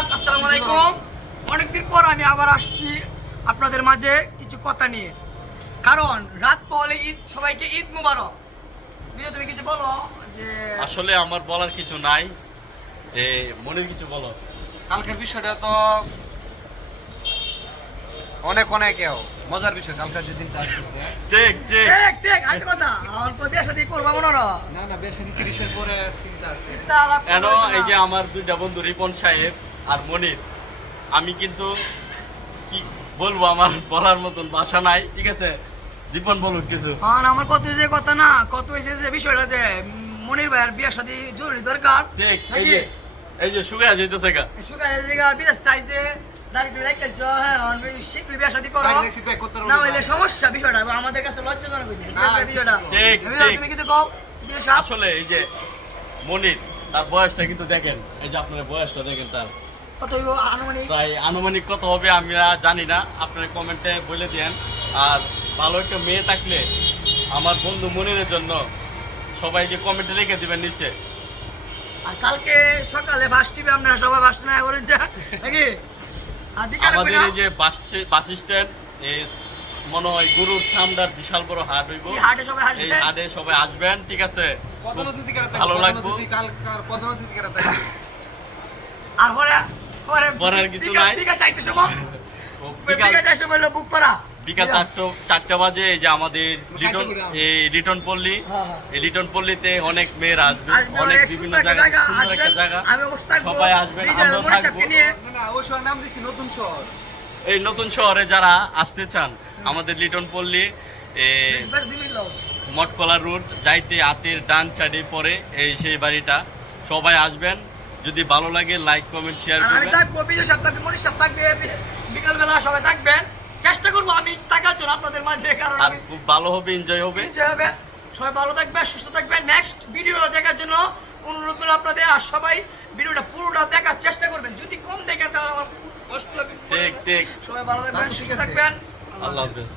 Viewers আসসালামু আলাইকুম। অনেকদিন পর আমি আবার আসছি আপনাদের মাঝে কিছু কথা নিয়ে, কারণ রাত পহলে ঈদ, সবাইকে ঈদ মুবারক। বিয়ে তুমি কিছু বলো। যে আসলে আমার বলার কিছু নাই, মনের কিছু বলো। কালকের বিষয়টা তো অনেক মজার বিষয়। কালকের যে দিনটা আসতেছে, ঠিক ঠিক ঠিক ঠিক আরেকটা কথা, অল্প বিয়ে শাদী করবা মনে হয় না বেশ 30-এর পরে চিন্তা আছে। কেন এই যে আমার দুইটা বন্ধু রিপন সাহেব আর মনির, আমি কিন্তু কি বলবো, আমার বলার মতন ভাষা নাই। ঠিক আছে, রিপন বলুক কিছু। আমার কত যে কথা না, কত হয়েছে যে বিষয়টা যে মনির ভাইয়ের বিয়ে শাদী জরুরি দরকার। ঠিক নাকি? এই যে শুকায় যেতেছে গা। সুগার জায়গা বিদেশ তাইছে ডাইরেক্ট রাখতে হ্যাঁ শীঘ্রই বিয়ে শাদী করো, না হইলে সমস্যা। বিষয়টা আমাদের কাছে লজ্জাজনক হইতেছে বিষয়টা। ঠিক, ঠিক। তুমি কিছু কও। আসলে এই যে মনির, তার বয়সটা কিন্তু দেখেন, এই যে আপনার বয়সটা দেখেন, তার কত হইব আনুমানিক? তাই আনুমানিক কত হবে আমরা জানি না, আপনারা কমেন্টে বলে দেন। আর ভালো একটা মেয়ে থাকলে আমার বন্ধু মনিরের জন্য সবাই যে কমেন্টে লিখে দিবেন নিচে। আর কালকে সকালে বাস টিভি আপনারা সবাই বাস না করেন যা নাকি? আর বিকালে আমাদের এই যে বাস স্ট্যান্ড, মনে হয় গরুর চামড়ার বিশাল বড় হাট হইব। এই হাটে সবাই এই আসবে। হাটে সবাই আসবেন, ঠিক আছে? খুব ভালো ভালো লাগবে। আর পরে পরে পরে আর কিছু নাই। বিকাল 4টার সময়, বিকাল বিকাল 4টার সময় বুক করা। বিকাল 4টা বাজে এই যে আমাদের লিটন পল্লী, হ্যাঁ, হ্যাঁ। এই লিটন পল্লীতে অনেক মেয়েরা আসবে, আসবে, অনেক অনেক বিভিন্ন সুন্দর একটা জায়গা, জায়গা, সুন্দর একটা আসবেন। জায়গা। আমি অবস্থা থাকবো। সবাই আসবেন, DJ আমরাও মনির থাকবো। সাহেবকে নিয়ে। ওই শহরের নাম দিছি নতুন শহর। এই নতুন শহরে যারা আসতে চান, আমাদের লিটন পল্লী বেশ 2 মিনিট দাও। মটকলা রোড যাইতে হাতের ডান সাইডে পরে এই সেই বাড়িটা। সবাই আসবেন, যদি ভালো লাগে লাইক কমেন্ট শেয়ার আর আমি করবেন। থাকবো, বিজয় সাহেব থাকবে, মনীষ সাহেব থাকবে, বিকালবেলা সবাই থাকবেন। চেষ্টা করবো আমি থাকার জন্য আপনাদের মাঝে, কারণ আর আমি খুব ভালো হবে, এনজয় হবে। enjoy হবে। সবাই ভালো থাকবে, সুস্থ থাকবে। নেক্সট ভিডিও দেখার জন্য অনুরোধ করবো আপনাদের। আর সবাই ভিডিওটা পুরোটা দেখার চেষ্টা করবেন, যদি কম দেখেন তাহলে আমার খুব কষ্ট লাগবে। ঠিক ঠিক সবাই ভালো থাকবেন, ঠিক সুস্থ আছে। থাকবেন। আল্লাহ হাফেজ।